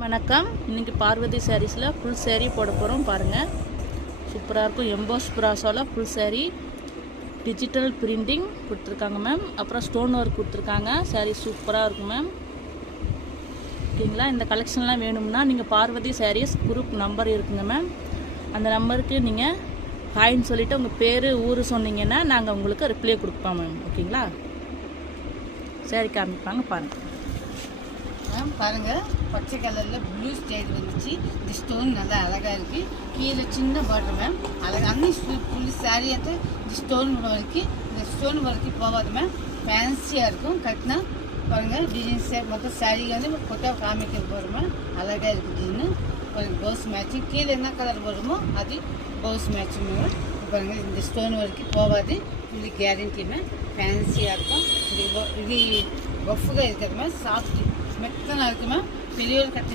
வணக்கம். இன்றைக்கி பார்வதி சாரீஸில் ஃபுல் சேரீ போட போகிறோம். பாருங்கள், சூப்பராக இருக்கும். எம்போஸ் ப்ராஸோவில் ஃபுல் சேரீ, டிஜிட்டல் பிரிண்டிங் கொடுத்துருக்காங்க மேம். அப்புறம் ஸ்டோன் ஒர்க் கொடுத்துருக்காங்க. சேரீ சூப்பராக இருக்கும் மேம். ஓகேங்களா? இந்த கலெக்ஷன்லாம் வேணும்னா நீங்கள் பார்வதி சாரீஸ் குரூப் நம்பர் இருக்குங்க மேம். அந்த நம்பருக்கு நீங்கள் ஹாய்ன்னு சொல்லிவிட்டு உங்கள் பேர் ஊர் சொன்னீங்கன்னா நாங்கள் உங்களுக்கு ரிப்ளை கொடுப்போம் மேம். ஓகேங்களா? சேரீ காமிப்பாங்க பாருங்கள் மேம். பாருங்கள், பச்சை கலரில் ப்ளூ ஸ்டேட் வந்துச்சு. இந்த ஸ்டோன் நல்லா அழகாக இருக்குது. கீழே சின்ன பாட்டம் மேம். அழகாக அங்கே ஃபுல் சாரியாட்டு இந்த ஸ்டோன் வரைக்கும், இந்த ஸ்டோன் வரைக்கும் போகாது மேம். ஃபேன்சியாக இருக்கும். கட்டினா பாருங்கள், டிசைன்ஸ் மொத்தம் சாரீ வந்து கொட்டா காமிக்க போகிறோம் மேம். அழகாக இருக்குது டிசைனு. பாருங்கள், ப்ளவுஸ் மேட்சிங். கீழே என்ன கலர் வருமோ அது ப்ளவுஸ் மேட்சிங் மேம். பாருங்கள், இந்த ஸ்டோன் வரைக்கும் போகாது. Fully guarantee ma'am. ஃபேன்சியாக இருக்கும். இது பஃப்గా இருக்குது மேம். சாஃப்ட் மெத்தனாக இருக்குது மேம். பெரியவர் கட்டி